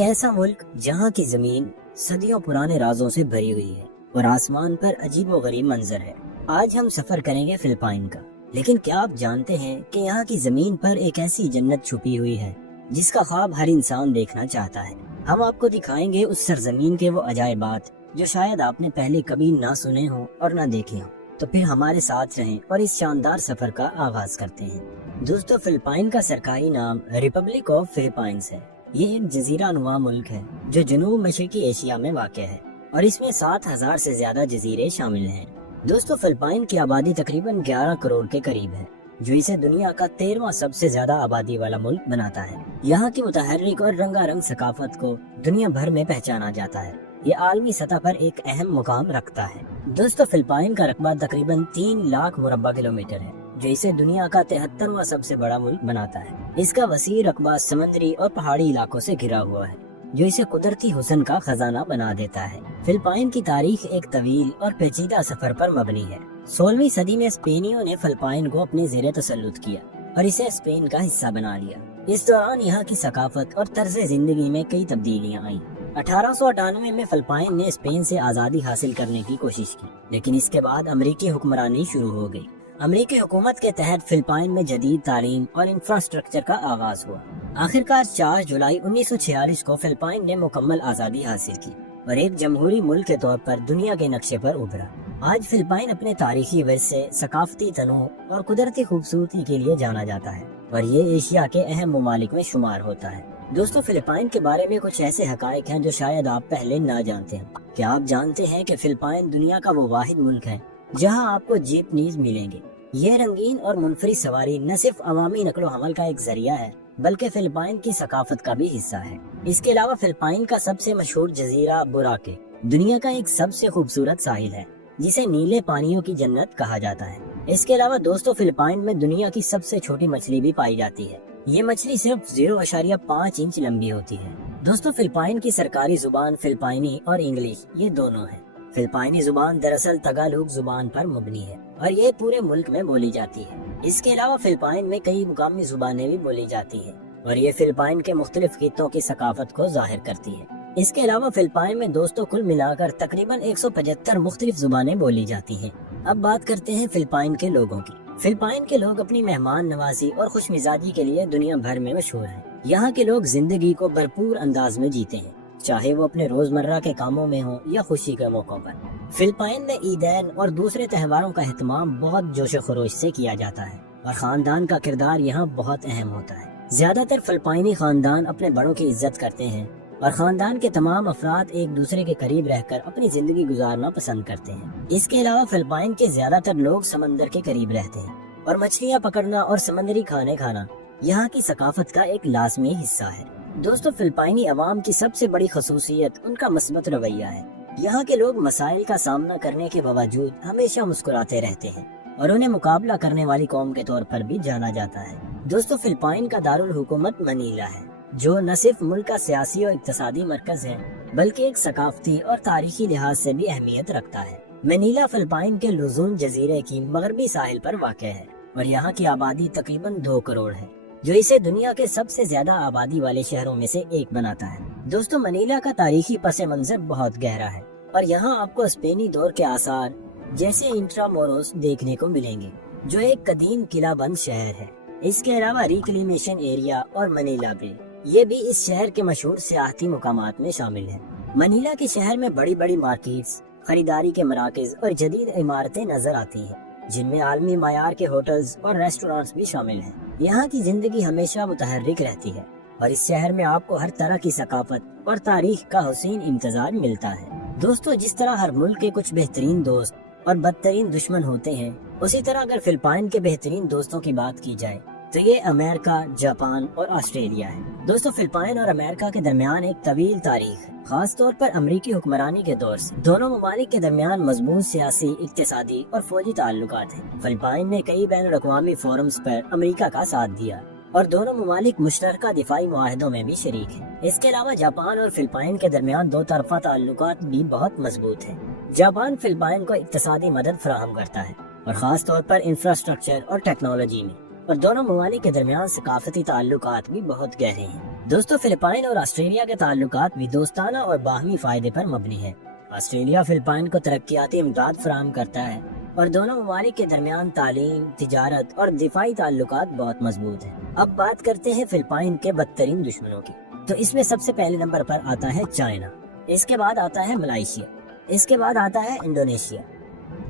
ایسا ملک جہاں کی زمین صدیوں پرانے رازوں سے بھری ہوئی ہے اور آسمان پر عجیب و غریب منظر ہے۔ آج ہم سفر کریں گے فلپائن کا، لیکن کیا آپ جانتے ہیں کہ یہاں کی زمین پر ایک ایسی جنت چھپی ہوئی ہے جس کا خواب ہر انسان دیکھنا چاہتا ہے۔ ہم آپ کو دکھائیں گے اس سرزمین کے وہ عجائبات جو شاید آپ نے پہلے کبھی نہ سنے ہوں اور نہ دیکھے ہوں۔ تو پھر ہمارے ساتھ رہیں اور اس شاندار سفر کا آغاز کرتے ہیں۔ دوستو، فلپائن کا سرکاری نام ریپبلک آف فلپائنز ہے۔ یہ ایک جزیرہ نما ملک ہے جو جنوب مشرقی ایشیا میں واقع ہے اور اس میں 7,000 سے زیادہ جزیرے شامل ہیں۔ دوستو، فلپائن کی آبادی تقریباً 11 کروڑ کے قریب ہے، جو اسے دنیا کا 13واں سب سے زیادہ آبادی والا ملک بناتا ہے۔ یہاں کی متحرک اور رنگا رنگ ثقافت کو دنیا بھر میں پہچانا جاتا ہے۔ یہ عالمی سطح پر ایک اہم مقام رکھتا ہے۔ دوستو، فلپائن کا رقبہ تقریباً 3 لاکھ مربع کلومیٹر ہے، جو اسے دنیا کا 73واں سب سے بڑا ملک بناتا ہے۔ اس کا وسیع رقبہ سمندری اور پہاڑی علاقوں سے گھرا ہوا ہے، جو اسے قدرتی حسن کا خزانہ بنا دیتا ہے۔ فلپائن کی تاریخ ایک طویل اور پیچیدہ سفر پر مبنی ہے۔ 16ویں صدی میں اسپینیوں نے فلپائن کو اپنے زیر تسلط کیا اور اسے اسپین کا حصہ بنا لیا۔ اس دوران یہاں کی ثقافت اور طرز زندگی میں کئی تبدیلیاں آئیں۔ 1898 میں فلپائن نے اسپین سے آزادی حاصل کرنے کی کوشش کی، لیکن اس کے بعد امریکی حکمرانی شروع ہو گئی۔ امریکی حکومت کے تحت فلپائن میں جدید تعلیم اور انفراسٹرکچر کا آغاز ہوا۔ آخرکار 4 جولائی 1946 کو فلپائن نے مکمل آزادی حاصل کی اور ایک جمہوری ملک کے طور پر دنیا کے نقشے پر ابھرا۔ آج فلپائن اپنے تاریخی ورثے، ثقافتی تنوع اور قدرتی خوبصورتی کے لیے جانا جاتا ہے اور یہ ایشیا کے اہم ممالک میں شمار ہوتا ہے۔ دوستو، فلپائن کے بارے میں کچھ ایسے حقائق ہیں جو شاید آپ پہلے نہ جانتے ہیں۔ کیا آپ جانتے ہیں کہ فلپائن دنیا کا وہ واحد ملک ہے جہاں آپ کو جیپ نیز ملیں گے؟ یہ رنگین اور منفرد سواری نہ صرف عوامی نقل و حمل کا ایک ذریعہ ہے بلکہ فلپائن کی ثقافت کا بھی حصہ ہے۔ اس کے علاوہ فلپائن کا سب سے مشہور جزیرہ بوراکے دنیا کا ایک سب سے خوبصورت ساحل ہے جسے نیلے پانیوں کی جنت کہا جاتا ہے۔ اس کے علاوہ دوستو، فلپائن میں دنیا کی سب سے چھوٹی مچھلی بھی پائی جاتی ہے۔ یہ مچھلی صرف 0.5 انچ لمبی ہوتی ہے۔ دوستو، فلپائن کی سرکاری زبان فلپائنی اور انگلش یہ دونوں ہیں۔ فلپائنی زبان دراصل تگالوگ زبان پر مبنی ہے اور یہ پورے ملک میں بولی جاتی ہے۔ اس کے علاوہ فلپائن میں کئی مقامی زبانیں بھی بولی جاتی ہیں اور یہ فلپائن کے مختلف خطوں کی ثقافت کو ظاہر کرتی ہے۔ اس کے علاوہ فلپائن میں دوستو کل ملا کر تقریباً 175 مختلف زبانیں بولی جاتی ہیں۔ اب بات کرتے ہیں فلپائن کے لوگوں کی۔ فلپائن کے لوگ اپنی مہمان نوازی اور خوش مزاجی کے لیے دنیا بھر میں مشہور ہیں۔ یہاں کے لوگ زندگی کو بھرپور انداز میں جیتے ہیں، چاہے وہ اپنے روزمرہ کے کاموں میں ہوں یا خوشی کے موقعوں پر۔ فلپائن میں عیدین اور دوسرے تہواروں کا اہتمام بہت جوش و خروش سے کیا جاتا ہے اور خاندان کا کردار یہاں بہت اہم ہوتا ہے۔ زیادہ تر فلپائنی خاندان اپنے بڑوں کی عزت کرتے ہیں اور خاندان کے تمام افراد ایک دوسرے کے قریب رہ کر اپنی زندگی گزارنا پسند کرتے ہیں۔ اس کے علاوہ فلپائن کے زیادہ تر لوگ سمندر کے قریب رہتے ہیں اور مچھلیاں پکڑنا اور سمندری کھانے کھانا یہاں کی ثقافت کا ایک لازمی حصہ ہے۔ دوستو، فلپائنی عوام کی سب سے بڑی خصوصیت ان کا مثبت رویہ ہے۔ یہاں کے لوگ مسائل کا سامنا کرنے کے باوجود ہمیشہ مسکراتے رہتے ہیں اور انہیں مقابلہ کرنے والی قوم کے طور پر بھی جانا جاتا ہے۔ دوستو، فلپائن کا دارالحکومت منیلا ہے، جو نہ صرف ملک کا سیاسی اور اقتصادی مرکز ہے بلکہ ایک ثقافتی اور تاریخی لحاظ سے بھی اہمیت رکھتا ہے۔ منیلا فلپائن کے لوزون جزیرے کی مغربی ساحل پر واقع ہے اور یہاں کی آبادی تقریباً 2 کروڑ ہے، جو اسے دنیا کے سب سے زیادہ آبادی والے شہروں میں سے ایک بناتا ہے۔ دوستو، منیلا کا تاریخی پس منظر بہت گہرا ہے اور یہاں آپ کو اسپینی دور کے آثار جیسے انٹراموروس دیکھنے کو ملیں گے، جو ایک قدیم قلعہ بند شہر ہے۔ اس کے علاوہ ریکلیمیشن ایریا اور منیلا بے یہ بھی اس شہر کے مشہور سیاحتی مقامات میں شامل ہیں۔ منیلا کے شہر میں بڑی بڑی مارکیٹس، خریداری کے مراکز اور جدید عمارتیں نظر آتی ہیں، جن میں عالمی معیار کے ہوٹلز اور ریسٹورانٹس بھی شامل ہیں۔ یہاں کی زندگی ہمیشہ متحرک رہتی ہے اور اس شہر میں آپ کو ہر طرح کی ثقافت اور تاریخ کا حسین امتزاج ملتا ہے۔ دوستو، جس طرح ہر ملک کے کچھ بہترین دوست اور بدترین دشمن ہوتے ہیں، اسی طرح اگر فلپائن کے بہترین دوستوں کی بات کی جائے تو یہ امریکہ، جاپان اور آسٹریلیا ہے۔ دوستو، فلپائن اور امریکہ کے درمیان ایک طویل تاریخ ہے، خاص طور پر امریکی حکمرانی کے دور سے۔ دونوں ممالک کے درمیان مضبوط سیاسی، اقتصادی اور فوجی تعلقات ہیں۔ فلپائن نے کئی بین الاقوامی فورمز پر امریکہ کا ساتھ دیا اور دونوں ممالک مشترکہ دفاعی معاہدوں میں بھی شریک ہیں۔ اس کے علاوہ جاپان اور فلپائن کے درمیان 2 طرفہ تعلقات بھی بہت مضبوط ہیں۔ جاپان فلپائن کو اقتصادی مدد فراہم کرتا ہے اور خاص طور پر انفراسٹرکچر اور ٹیکنالوجی میں، اور دونوں ممالک کے درمیان ثقافتی تعلقات بھی بہت گہرے ہیں۔ دوستو فلپائن اور آسٹریلیا کے تعلقات بھی دوستانہ اور باہمی فائدے پر مبنی ہیں۔ آسٹریلیا فلپائن کو ترقیاتی امداد فراہم کرتا ہے اور دونوں ممالک کے درمیان تعلیم، تجارت اور دفاعی تعلقات بہت مضبوط ہیں۔ اب بات کرتے ہیں فلپائن کے بدترین دشمنوں کی، تو اس میں سب سے پہلے نمبر پر آتا ہے چائنا، اس کے بعد آتا ہے ملائیشیا، اس کے بعد آتا ہے انڈونیشیا۔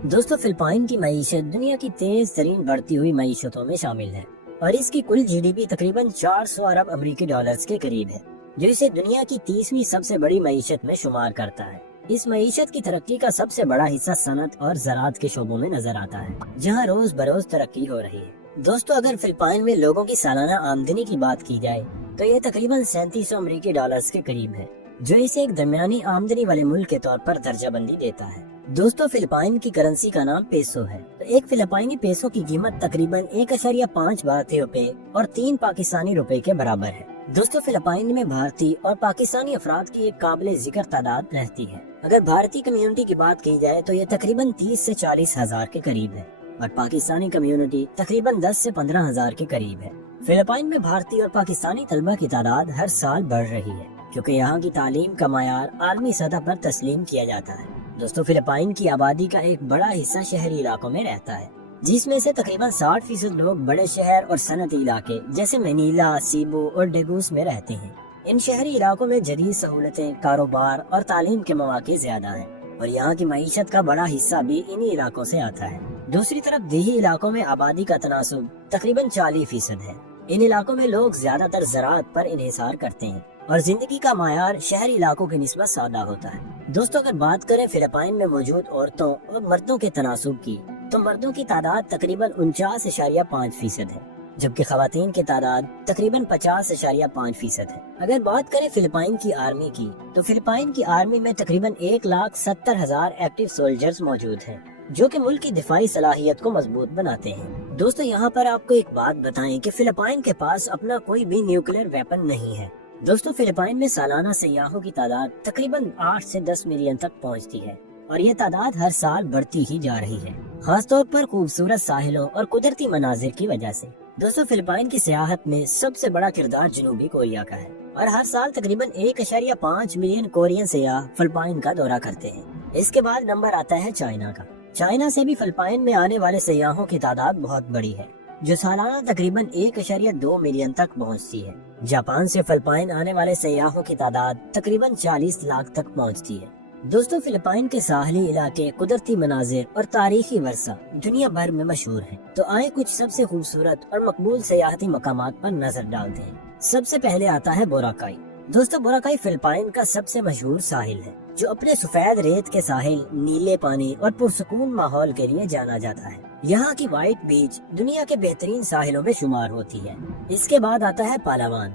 دوستو فلپائن کی معیشت دنیا کی تیز ترین بڑھتی ہوئی معیشتوں میں شامل ہے اور اس کی کل جی ڈی پی تقریباً 400 ارب امریکی ڈالرز کے قریب ہے، جو اسے دنیا کی 30ویں سب سے بڑی معیشت میں شمار کرتا ہے۔ اس معیشت کی ترقی کا سب سے بڑا حصہ صنعت اور زراعت کے شعبوں میں نظر آتا ہے، جہاں روز بروز ترقی ہو رہی ہے۔ دوستو اگر فلپائن میں لوگوں کی سالانہ آمدنی کی بات کی جائے تو یہ تقریباً 3700 امریکی ڈالرز کے قریب ہے، جو اسے ایک درمیانی آمدنی والے ملک کے طور پر درجہ بندی دیتا ہے۔ دوستو فلپائن کی کرنسی کا نام پیسو ہے، تو ایک فلپائنی پیسو کی قیمت تقریباً 1.5 بھارتی روپے اور 3 پاکستانی روپے کے برابر ہے۔ دوستو فلپائن میں بھارتی اور پاکستانی افراد کی ایک قابل ذکر تعداد رہتی ہے۔ اگر بھارتی کمیونٹی کی بات کی جائے تو یہ تقریباً 30 سے 40 ہزار کے قریب ہے اور پاکستانی کمیونٹی تقریباً 10 سے 15 ہزار کے قریب ہے۔ فلپائن میں بھارتی اور پاکستانی طلبہ کی تعداد ہر سال بڑھ رہی ہے، کیونکہ یہاں کی تعلیم کا معیار عالمی سطح پر تسلیم کیا جاتا ہے۔ دوستو فلپائن کی آبادی کا ایک بڑا حصہ شہری علاقوں میں رہتا ہے، جس میں سے تقریباً 60% لوگ بڑے شہر اور صنعتی علاقے جیسے منیلا، سیبو اور ڈیگوس میں رہتے ہیں۔ ان شہری علاقوں میں جدید سہولتیں، کاروبار اور تعلیم کے مواقع زیادہ ہیں اور یہاں کی معیشت کا بڑا حصہ بھی انہی علاقوں سے آتا ہے۔ دوسری طرف دیہی علاقوں میں آبادی کا تناسب تقریباً 40% ہے۔ ان علاقوں میں لوگ زیادہ تر زراعت پر انحصار کرتے ہیں اور زندگی کا معیار شہری علاقوں کی نسبت سادہ ہوتا ہے۔ دوستو اگر بات کریں فلپائن میں موجود عورتوں اور مردوں کے تناسب کی، تو مردوں کی تعداد تقریباً 49.5% ہے، جبکہ خواتین کی تعداد تقریباً 50.5% ہے۔ اگر بات کریں فلپائن کی آرمی کی، تو فلپائن کی آرمی میں تقریباً 1,70,000 ایکٹیو سولجرز موجود ہیں، جو کہ ملک کی دفاعی صلاحیت کو مضبوط بناتے ہیں۔ دوستو یہاں پر آپ کو ایک بات بتائیں کہ فلپائن کے پاس اپنا کوئی بھی نیوکلیر ویپن نہیں ہے۔ دوستو فلپائن میں سالانہ سیاحوں کی تعداد تقریباً 8 سے 10 ملین تک پہنچتی ہے اور یہ تعداد ہر سال بڑھتی ہی جا رہی ہے، خاص طور پر خوبصورت ساحلوں اور قدرتی مناظر کی وجہ سے۔ دوستو فلپائن کی سیاحت میں سب سے بڑا کردار جنوبی کوریا کا ہے اور ہر سال تقریباً 1.5 ملین کورین سیاح فلپائن کا دورہ کرتے ہیں۔ اس کے بعد نمبر آتا ہے چائنا کا۔ چائنا سے بھی فلپائن میں آنے والے سیاحوں کی تعداد بہت بڑی ہے، جو سالانہ تقریباً 1.2 ملین تک پہنچتی ہے۔ جاپان سے فلپائن آنے والے سیاحوں کی تعداد تقریباً 40 لاکھ تک پہنچتی ہے۔ دوستو فلپائن کے ساحلی علاقے، قدرتی مناظر اور تاریخی ورثہ دنیا بھر میں مشہور ہیں، تو آئے کچھ سب سے خوبصورت اور مقبول سیاحتی مقامات پر نظر ڈالتے ہیں۔ سب سے پہلے آتا ہے بوراکائی۔ دوستو بوراکائی فلپائن کا سب سے مشہور ساحل ہے، جو اپنے سفید ریت کے ساحل، نیلے پانی اور پرسکون ماحول کے لیے جانا جاتا ہے۔ یہاں کی وائٹ بیچ دنیا کے بہترین ساحلوں میں شمار ہوتی ہے۔ اس کے بعد آتا ہے پالاوان۔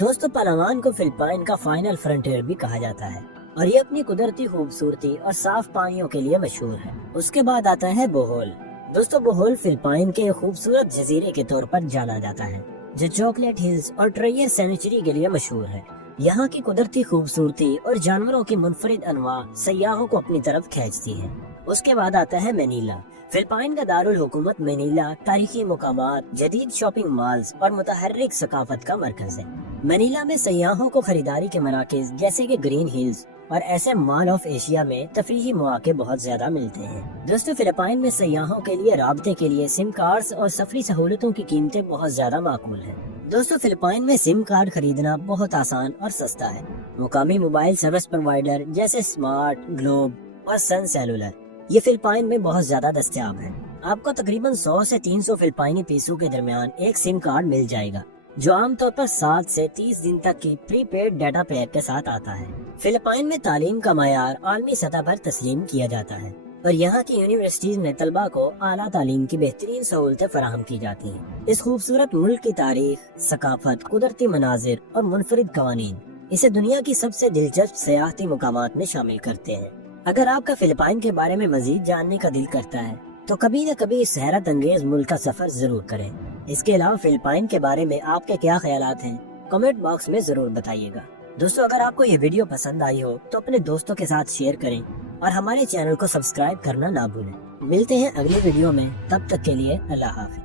دوستو پالاوان کو فلپائن کا فائنل فرنٹیئر بھی کہا جاتا ہے اور یہ اپنی قدرتی خوبصورتی اور صاف پانیوں کے لیے مشہور ہے۔ اس کے بعد آتا ہے بوہول۔ دوستو بوہول فلپائن کے خوبصورت جزیرے کے طور پر جانا جاتا ہے، جو چاکلیٹ ہلز اور ٹریئر سینچری کے لیے مشہور ہے۔ یہاں کی قدرتی خوبصورتی اور جانوروں کی منفرد انواع سیاحوں کو اپنی طرف کھینچتی ہے۔ اس کے بعد آتا ہے منیلا۔ فلپائن کا دارالحکومت منیلا تاریخی مقامات، جدید شاپنگ مالز اور متحرک ثقافت کا مرکز ہے۔ منیلا میں سیاحوں کو خریداری کے مراکز جیسے کہ گرین ہلز اور ایسے مال آف ایشیا میں تفریحی مواقع بہت زیادہ ملتے ہیں۔ دوستو فلپائن میں سیاحوں کے لیے رابطے کے لیے سم کارڈز اور سفری سہولتوں کی قیمتیں بہت زیادہ معقول ہیں۔ دوستو فلپائن میں سم کارڈ خریدنا بہت آسان اور سستا ہے۔ مقامی موبائل سروس پرووائڈر جیسے اسمارٹ، گلوب اور سن سیلولر یہ فلپائن میں بہت زیادہ دستیاب ہیں۔ آپ کو تقریباً 100 سے 300 فلپائنی پیسوں کے درمیان ایک سم کارڈ مل جائے گا، جو عام طور پر 7 سے 30 دن تک کی پری پیڈ ڈیٹا پیک کے ساتھ آتا ہے۔ فلپائن میں تعلیم کا معیار عالمی سطح پر تسلیم کیا جاتا ہے اور یہاں کی یونیورسٹیز میں طلباء کو اعلیٰ تعلیم کی بہترین سہولتیں فراہم کی جاتی ہیں۔ اس خوبصورت ملک کی تاریخ، ثقافت، قدرتی مناظر اور منفرد قوانین اسے دنیا کی سب سے دلچسپ سیاحتی مقامات میں شامل کرتے ہیں۔ اگر آپ کا فلپائن کے بارے میں مزید جاننے کا دل کرتا ہے تو کبھی نہ کبھی اس حیرت انگیز ملک کا سفر ضرور کریں۔ اس کے علاوہ فلپائن کے بارے میں آپ کے کیا خیالات ہیں، کمنٹ باکس میں ضرور بتائیے گا۔ دوستو اگر آپ کو یہ ویڈیو پسند آئی ہو تو اپنے دوستوں کے ساتھ شیئر کریں اور ہمارے چینل کو سبسکرائب کرنا نہ بھولیں۔ ملتے ہیں اگلی ویڈیو میں، تب تک کے لیے اللہ حافظ۔